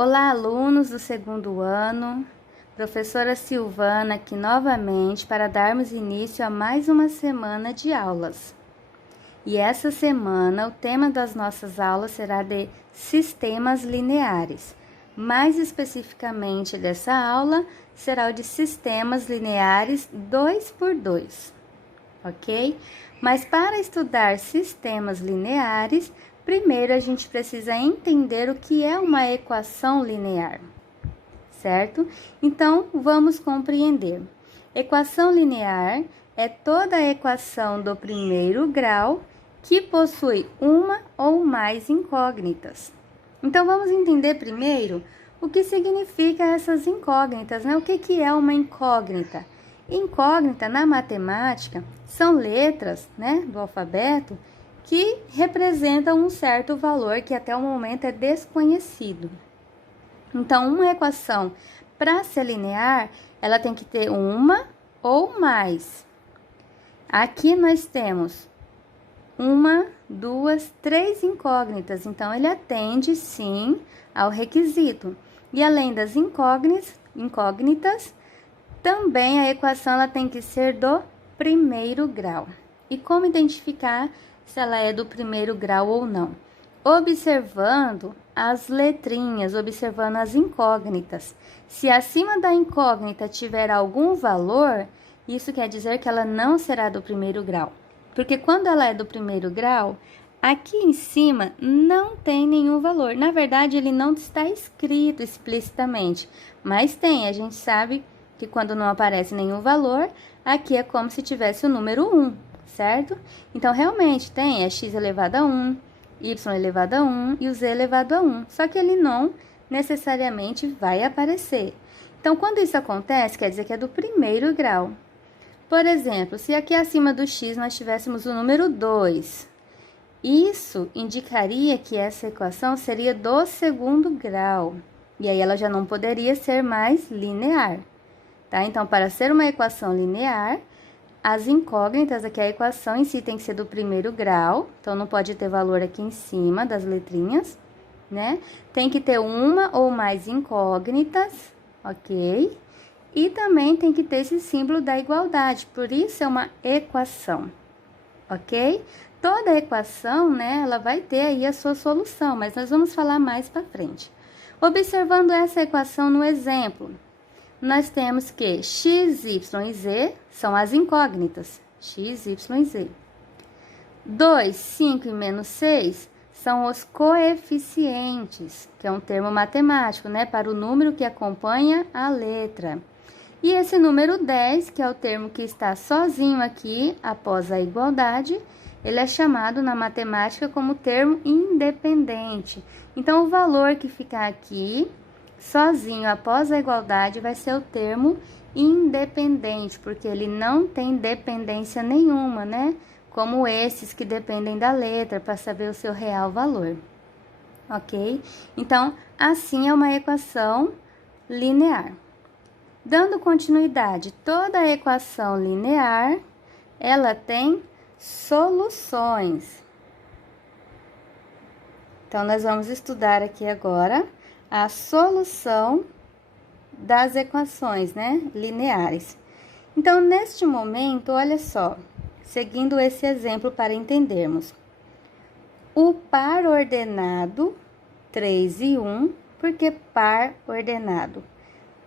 Olá, alunos do segundo ano, professora Silvana aqui novamente para darmos início a mais uma semana de aulas. E essa semana o tema das nossas aulas será de sistemas lineares. Mais especificamente dessa aula será o de sistemas lineares 2x2, ok? Mas para estudar sistemas lineares, primeiro a gente precisa entender o que é uma equação linear, certo? Então, vamos compreender. Equação linear é toda a equação do primeiro grau que possui uma ou mais incógnitas. Então, vamos entender primeiro o que significa essas incógnitas, né? O que é uma incógnita? Incógnita, na matemática, são letras, né, do alfabeto que representam um certo valor que até o momento é desconhecido. Então, uma equação, para ser linear, ela tem que ter uma ou mais. Aqui nós temos uma, duas, três incógnitas, então ele atende sim ao requisito. E além das incógnitas, também a equação ela tem que ser do primeiro grau. E como identificar se ela é do primeiro grau ou não? Observando as letrinhas, observando as incógnitas. Se acima da incógnita tiver algum valor, isso quer dizer que ela não será do primeiro grau. Porque quando ela é do primeiro grau, aqui em cima não tem nenhum valor. Na verdade, ele não está escrito explicitamente, mas tem. A gente sabe que quando não aparece nenhum valor, aqui é como se tivesse o número 1, certo? Então, realmente tem, é x elevado a 1, y elevado a 1 e o z elevado a 1. Só que ele não necessariamente vai aparecer. Então, quando isso acontece, quer dizer que é do primeiro grau. Por exemplo, se aqui acima do x nós tivéssemos o número 2, isso indicaria que essa equação seria do segundo grau. E aí ela já não poderia ser mais linear. Tá? Então, para ser uma equação linear, as incógnitas, aqui a equação em si tem que ser do primeiro grau, então não pode ter valor aqui em cima das letrinhas, né? Tem que ter uma ou mais incógnitas, ok? E também tem que ter esse símbolo da igualdade, por isso é uma equação, ok? Toda equação, né, ela vai ter aí a sua solução, mas nós vamos falar mais para frente. Observando essa equação no exemplo, nós temos que x, y e z são as incógnitas, x, y e z. 2, 5 e menos 6 são os coeficientes, que é um termo matemático, né, para o número que acompanha a letra. E esse número 10, que é o termo que está sozinho aqui, após a igualdade, ele é chamado na matemática como termo independente. Então, o valor que fica aqui sozinho após a igualdade vai ser o termo independente, porque ele não tem dependência nenhuma, né? Como esses que dependem da letra para saber o seu real valor, ok? Então, assim é uma equação linear. Dando continuidade, toda equação linear, ela tem soluções. Então, nós vamos estudar aqui agora a solução das equações, né, lineares. Então, neste momento, olha só, seguindo esse exemplo para entendermos. O par ordenado, 3 e 1, porque par ordenado.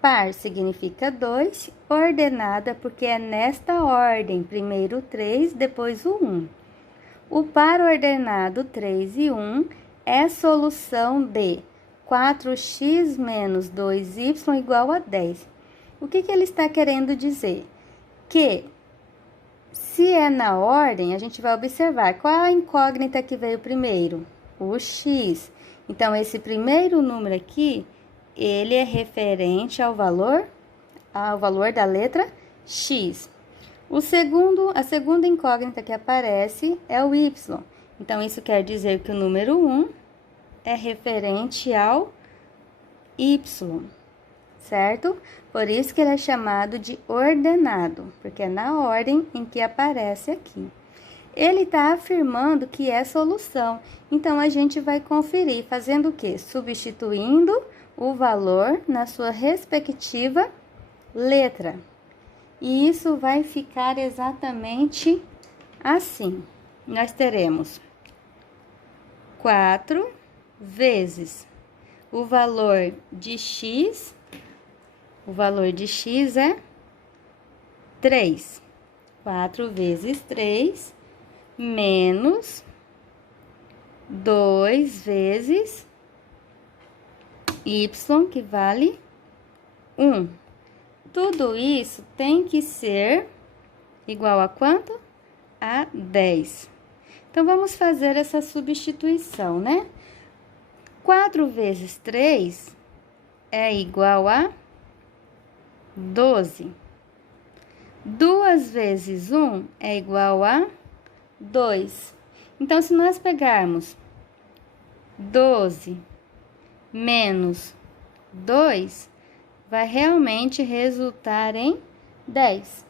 Par significa 2, ordenado é porque é nesta ordem, primeiro o 3, depois o 1. O par ordenado 3 e 1 é solução de 4x menos 2y igual a 10. O que ele está querendo dizer? Que se é na ordem, a gente vai observar qual a incógnita que veio primeiro? O x. Então, esse primeiro número aqui, ele é referente ao valor da letra x. A segunda incógnita que aparece é o y. Então, isso quer dizer que o número 1 é referente ao y, certo? Por isso que ele é chamado de ordenado, porque é na ordem em que aparece aqui. Ele está afirmando que é solução, então a gente vai conferir fazendo o quê? Substituindo o valor na sua respectiva letra. E isso vai ficar exatamente assim. Nós teremos 4 vezes o valor de x. O valor de x é 3. 4 vezes 3 menos 2 vezes y, que vale 1. Tudo isso tem que ser igual a quanto? A 10. Então, vamos fazer essa substituição, né? 4 vezes 3 é igual a 12. 2 vezes 1 é igual a 2. Então, se nós pegarmos 12 menos 2, vai realmente resultar em 10.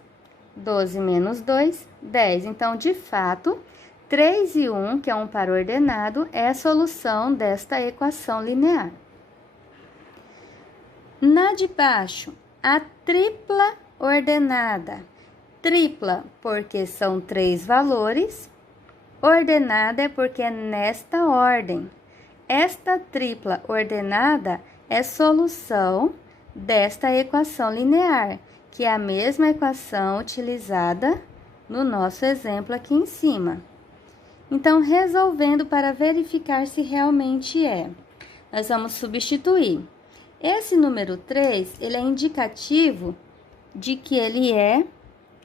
12 menos 2, 10. Então, de fato, 3 e 1, que é um par ordenado, é a solução desta equação linear. Na de baixo, a tripla ordenada. Tripla porque são 3 valores. Ordenada é porque é nesta ordem. Esta tripla ordenada é solução desta equação linear, que é a mesma equação utilizada no nosso exemplo aqui em cima. Então, resolvendo para verificar se realmente é, nós vamos substituir. Esse número 3, ele é indicativo de que ele é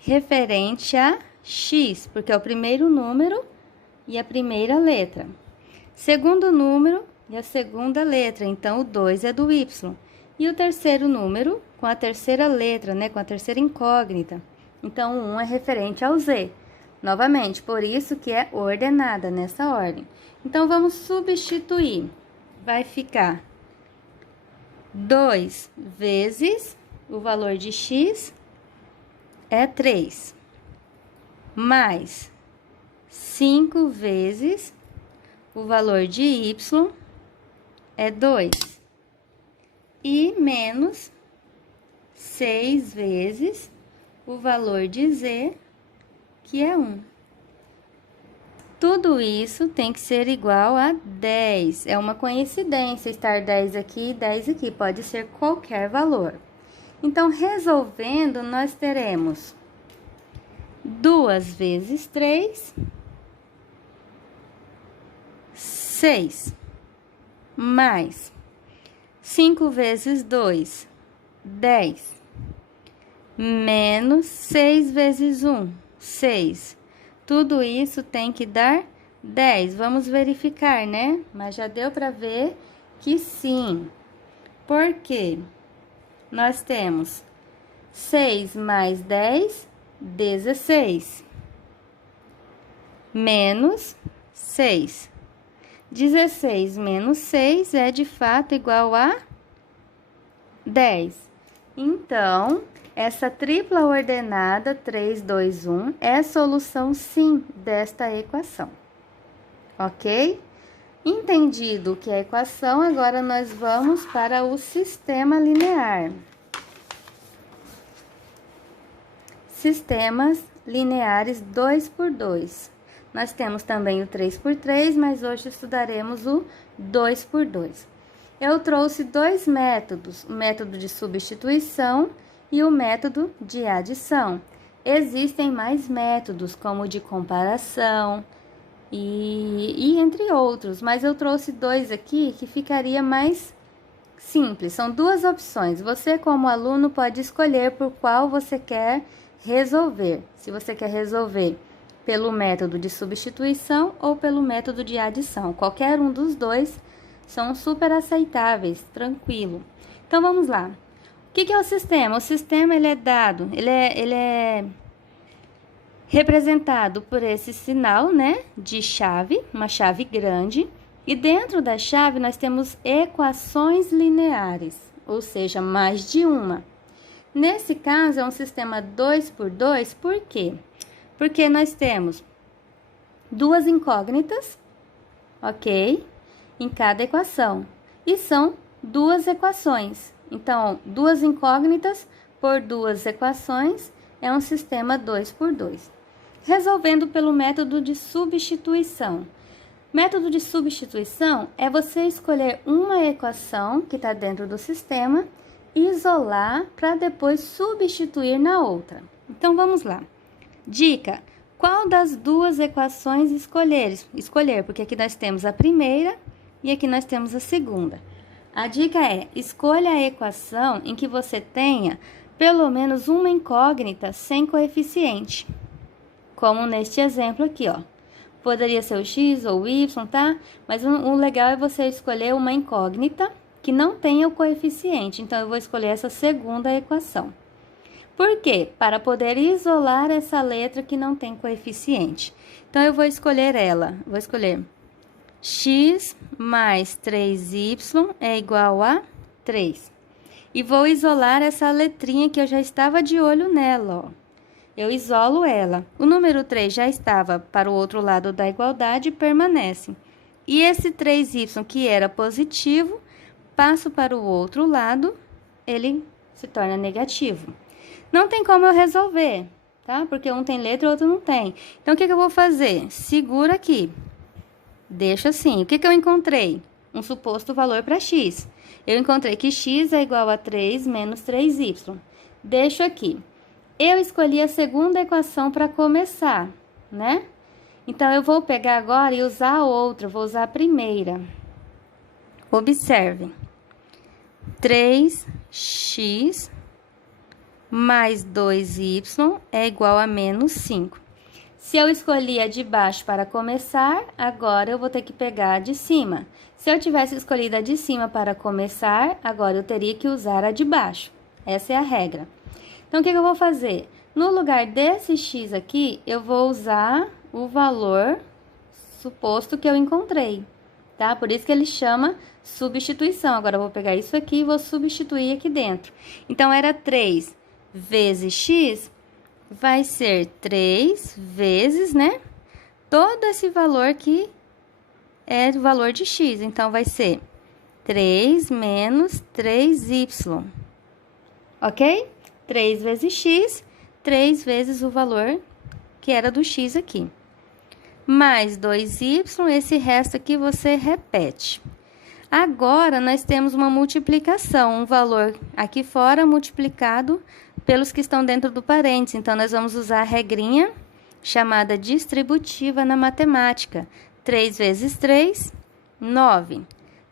referente a x, porque é o primeiro número e a primeira letra. Segundo número e a segunda letra, então o 2 é do y. E o terceiro número com a terceira letra, né, com a terceira incógnita. Então, o 1 é referente ao z. Novamente, por isso que é ordenada nessa ordem. Então, vamos substituir. Vai ficar 2 vezes o valor de x é 3, mais 5 vezes o valor de y é 2, e menos 6 vezes o valor de z, que é 1. Tudo isso tem que ser igual a 10. É uma coincidência estar 10 aqui e 10 aqui. Pode ser qualquer valor. Então, resolvendo, nós teremos 2 vezes 3, 6, mais 5 vezes 2, 10, menos 6 vezes 1, 6. Tudo isso tem que dar 10. Vamos verificar, né? Mas já deu para ver que sim. Por quê? Nós temos 6 mais 10, 16. Menos 6. 16 menos 6 é de fato igual a 10. Então, essa tripla ordenada 3, 2, 1 é a solução sim desta equação. Ok? Entendido o que é a equação, agora nós vamos para o sistema linear. Sistemas lineares 2 por 2. Nós temos também o 3 por 3, mas hoje estudaremos o 2 por 2. Eu trouxe dois métodos, o método de substituição e o método de adição. Existem mais métodos, como o de comparação e entre outros, mas eu trouxe dois aqui que ficaria mais simples. São duas opções. Você, como aluno, pode escolher por qual você quer resolver. Se você quer resolver pelo método de substituição ou pelo método de adição. Qualquer um dos dois são super aceitáveis, tranquilo. Então, vamos lá. O que é o sistema? O sistema, ele é dado, ele é representado por esse sinal, né, de chave, uma chave grande. E dentro da chave, nós temos equações lineares, ou seja, mais de uma. Nesse caso, é um sistema 2 por 2, por quê? Porque nós temos duas incógnitas, ok? Em cada equação. E são duas equações. Então, duas incógnitas por duas equações é um sistema 2 por 2. Resolvendo pelo método de substituição. Método de substituição é você escolher uma equação que está dentro do sistema, isolar para depois substituir na outra. Então, vamos lá. Dica: qual das duas equações escolher? Porque aqui nós temos a primeira e aqui nós temos a segunda. A dica é: escolha a equação em que você tenha pelo menos uma incógnita sem coeficiente. Como neste exemplo aqui, ó. Poderia ser o x ou o y, tá? Mas o legal é você escolher uma incógnita que não tenha o coeficiente. Então, eu vou escolher essa segunda equação. Por quê? Para poder isolar essa letra que não tem coeficiente. Então, eu vou escolher ela. Vou escolher x mais 3y é igual a 3. E vou isolar essa letrinha que eu já estava de olho nela, ó. Eu isolo ela. O número 3 já estava para o outro lado da igualdade e permanece. E esse 3y que era positivo, passo para o outro lado, ele se torna negativo. Não tem como eu resolver, tá? Porque um tem letra e o outro não tem. Então, o que eu vou fazer? Segura aqui. Deixo assim. O que eu encontrei? Um suposto valor para x. Eu encontrei que x é igual a 3 menos 3y. Deixo aqui. Eu escolhi a segunda equação para começar, né? Então, eu vou pegar agora e usar a outra. Vou usar a primeira. Observe. 3x mais 2y é igual a menos 5. Se eu escolhi a de baixo para começar, agora eu vou ter que pegar a de cima. Se eu tivesse escolhido a de cima para começar, agora eu teria que usar a de baixo. Essa é a regra. Então, o que eu vou fazer? No lugar desse x aqui, eu vou usar o valor suposto que eu encontrei, tá? Por isso que ele chama substituição. Agora, eu vou pegar isso aqui e vou substituir aqui dentro. Então, era 3 vezes x, vai ser 3 vezes, né? Todo esse valor que é o valor de x. Então, vai ser 3 menos 3y. Ok? 3 vezes x, 3 vezes o valor que era do x aqui. Mais 2y, esse resto aqui você repete. Agora, nós temos uma multiplicação, um valor aqui fora multiplicado pelos que estão dentro do parênteses. Então, nós vamos usar a regrinha chamada distributiva na matemática. 3 vezes 3, 9.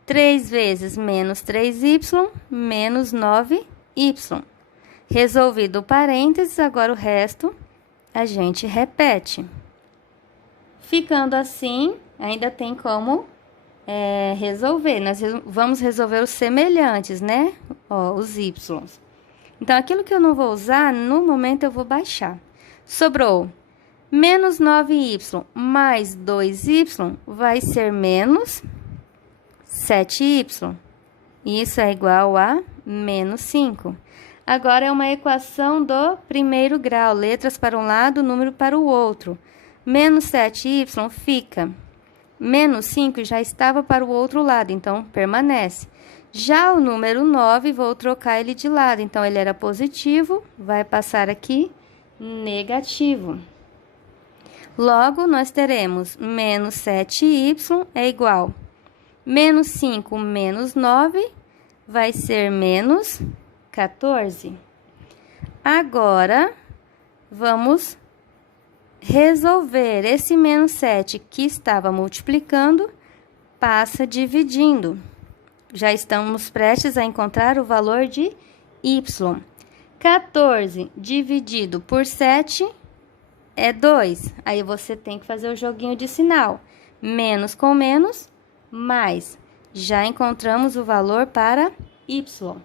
3 vezes menos 3y, menos 9y. Resolvido o parênteses, agora o resto a gente repete. Ficando assim, ainda tem como resolver. Nós vamos resolver os semelhantes, né? Ó, os y. Então, aquilo que eu não vou usar, no momento eu vou baixar. Sobrou menos 9y mais 2y vai ser menos 7y. Isso é igual a menos 5. Agora, é uma equação do primeiro grau, letras para um lado, número para o outro. Menos 7y fica. Menos 5 já estava para o outro lado, então permanece. Já o número 9, vou trocar ele de lado. Então, ele era positivo, vai passar aqui negativo. Logo, nós teremos menos 7y é igual. Menos 5 menos 9 vai ser menos 14. Agora, vamos resolver esse menos 7 que estava multiplicando, passa dividindo. Já estamos prestes a encontrar o valor de y. 14 dividido por 7 é 2. Aí, você tem que fazer o joguinho de sinal. Menos com menos, mais. Já encontramos o valor para y.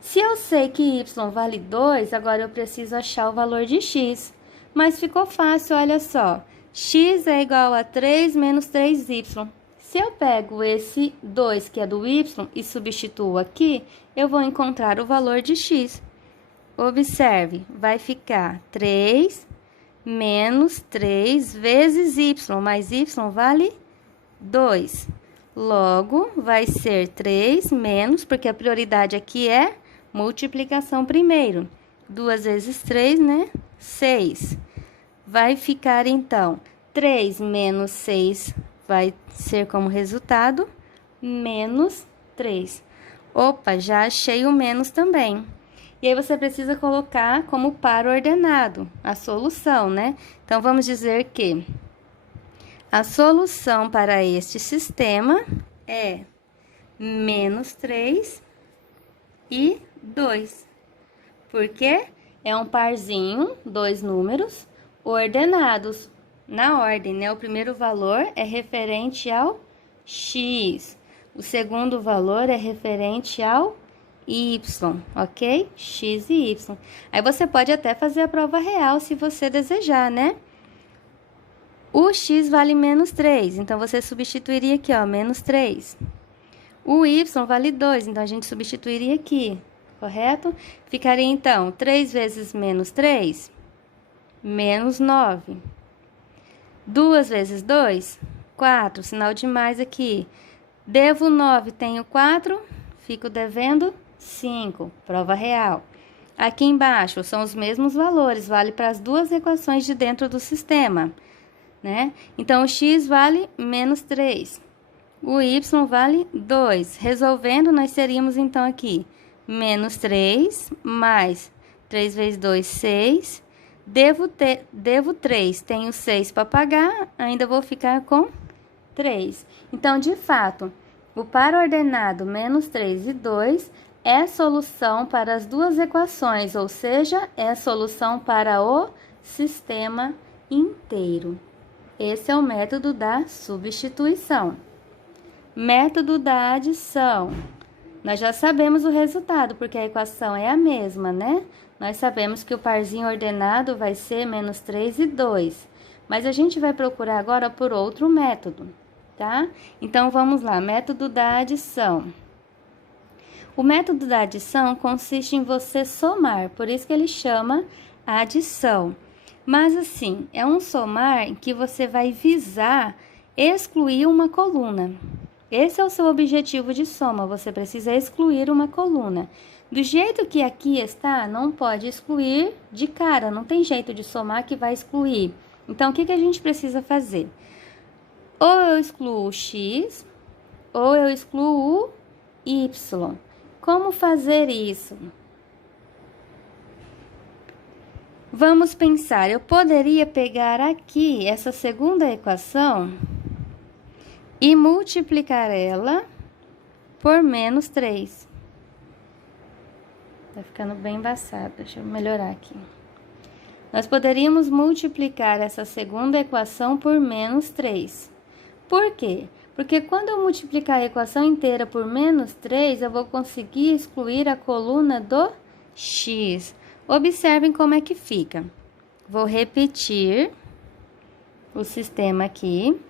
Se eu sei que y vale 2, agora eu preciso achar o valor de x. Mas ficou fácil, olha só. X é igual a 3 menos 3y. Se eu pego esse 2, que é do y, e substituo aqui, eu vou encontrar o valor de x. Observe, vai ficar 3 menos 3 vezes y, mas y vale 2. Logo, vai ser 3 menos, porque a prioridade aqui é multiplicação primeiro. 2 vezes 3, né? 6. Vai ficar, então, 3 menos 6 vai ser como resultado, menos 3. Opa, já achei o menos também. E aí, você precisa colocar como par ordenado a solução, né? Então, vamos dizer que a solução para este sistema é menos 3 e 2. Porque é um parzinho, dois números, ordenados na ordem, né? O primeiro valor é referente ao x, o segundo valor é referente ao y, ok? X e y. Aí você pode até fazer a prova real se você desejar, né? O x vale menos 3, então você substituiria aqui, ó, menos 3. O y vale 2, então a gente substituiria aqui, correto? Ficaria, então, 3 vezes menos 3, menos 9. 2 vezes 2, 4, sinal de mais aqui. Devo 9, tenho 4, fico devendo 5, prova real. Aqui embaixo são os mesmos valores, vale para as duas equações de dentro do sistema, né? Então, o x vale menos 3, o y vale 2. Resolvendo, nós teríamos, então, aqui, menos 3, mais 3 vezes 2, 6. Devo 3, tenho 6 para pagar, ainda vou ficar com 3. Então, de fato, o par ordenado menos 3 e 2 é solução para as duas equações, ou seja, é solução para o sistema inteiro. Esse é o método da substituição. Método da adição. Nós já sabemos o resultado, porque a equação é a mesma, né? Nós sabemos que o parzinho ordenado vai ser menos 3 e 2. Mas a gente vai procurar agora por outro método, tá? Então, vamos lá, método da adição. O método da adição consiste em você somar, por isso que ele chama adição. Mas assim, é um somar em que você vai visar excluir uma coluna. Esse é o seu objetivo de soma, você precisa excluir uma coluna. Do jeito que aqui está, não pode excluir de cara, não tem jeito de somar que vai excluir. Então, o que a gente precisa fazer? Ou eu excluo o x, ou eu excluo o y. Como fazer isso? Vamos pensar, eu poderia pegar aqui essa segunda equação e multiplicar ela por menos 3. Tá ficando bem embaçado, deixa eu melhorar aqui. Nós poderíamos multiplicar essa segunda equação por menos 3. Por quê? Porque quando eu multiplicar a equação inteira por menos 3, eu vou conseguir excluir a coluna do x. Observem como é que fica. Vou repetir o sistema aqui.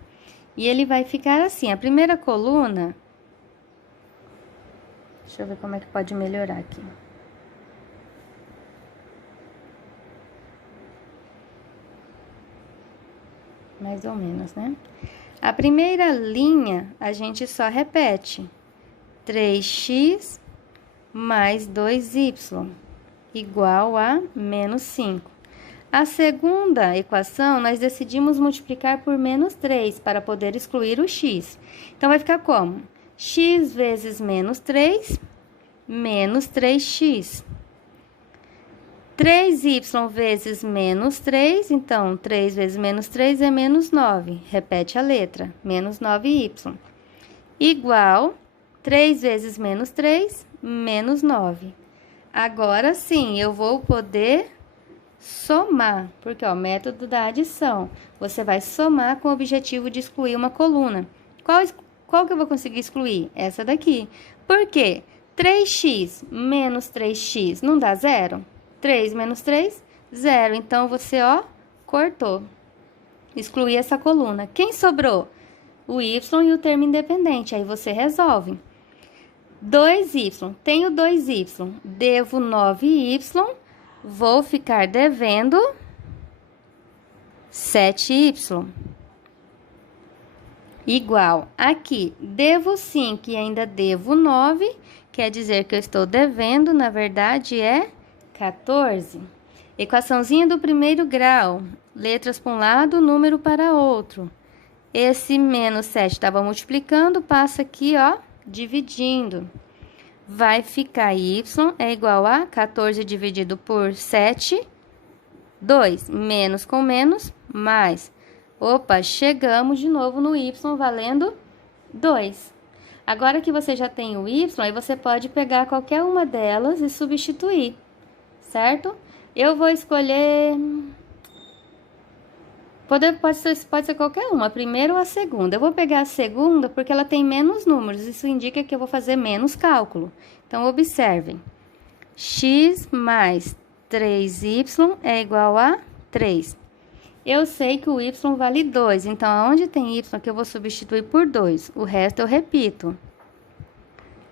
E ele vai ficar assim, a primeira coluna... Deixa eu ver como é que pode melhorar aqui. Mais ou menos, né? A primeira linha, a gente só repete. 3x mais 2y igual a menos 5. A segunda equação, nós decidimos multiplicar por menos 3 para poder excluir o x. Então, vai ficar como? X vezes menos 3, menos 3x. 3y vezes menos 3, então, 3 vezes menos 3 é menos 9. Repete a letra, menos 9y. Igual 3 vezes menos 3, menos 9. Agora sim, eu vou poder somar, porque ó, o método da adição, você vai somar com o objetivo de excluir uma coluna. Qual que eu vou conseguir excluir? Essa daqui. Por quê? 3x menos 3x não dá zero? 3 menos 3, 0. Então, você, ó, cortou. Excluir essa coluna. Quem sobrou? O y e o termo independente. Aí, você resolve. 2y. Tenho 2y. Devo 9y. Vou ficar devendo 7y. igual aqui, devo 5 e ainda devo 9, quer dizer que eu estou devendo, na verdade, é 14. Equaçãozinha do primeiro grau, letras para um lado, número para outro. Esse menos 7 estava multiplicando, passa aqui, ó, dividindo. Vai ficar y é igual a 14 dividido por 7, 2. Menos com menos, mais. Opa, chegamos de novo no y valendo 2. Agora que você já tem o y, aí você pode pegar qualquer uma delas e substituir, certo? Eu vou escolher... Pode ser qualquer uma, a primeira ou a segunda. Eu vou pegar a segunda porque ela tem menos números, isso indica que eu vou fazer menos cálculo. Então, observem. X mais 3y é igual a 3. Eu sei que o y vale 2, então, aonde tem y que eu vou substituir por 2? O resto eu repito.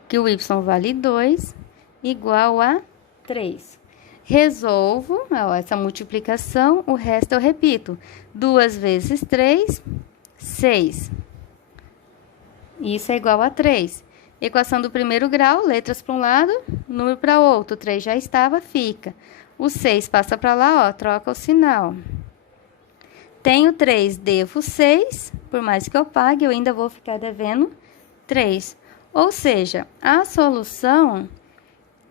Que o y vale 2 igual a 3. Resolvo ó, essa multiplicação, o resto eu repito. 2 vezes 3, 6. Isso é igual a 3. Equação do primeiro grau, letras para um lado, número para outro. 3 já estava, fica. O 6 passa para lá, ó, troca o sinal. Tenho 3, devo 6. Por mais que eu pague, eu ainda vou ficar devendo 3. Ou seja, a solução...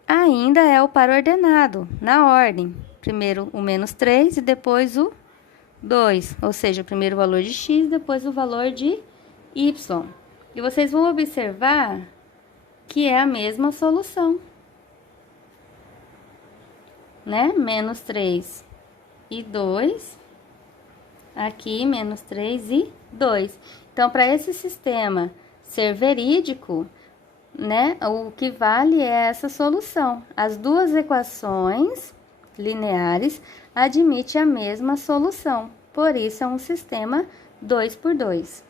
ainda é o par ordenado, na ordem. Primeiro o menos 3 e depois o 2. Ou seja, primeiro o valor de x, depois o valor de y. E vocês vão observar que é a mesma solução. Né? Menos 3 e 2. Aqui, menos 3 e 2. Então, para esse sistema ser verídico... né? O que vale é essa solução. As duas equações lineares admitem a mesma solução. Por isso, é um sistema 2 por 2.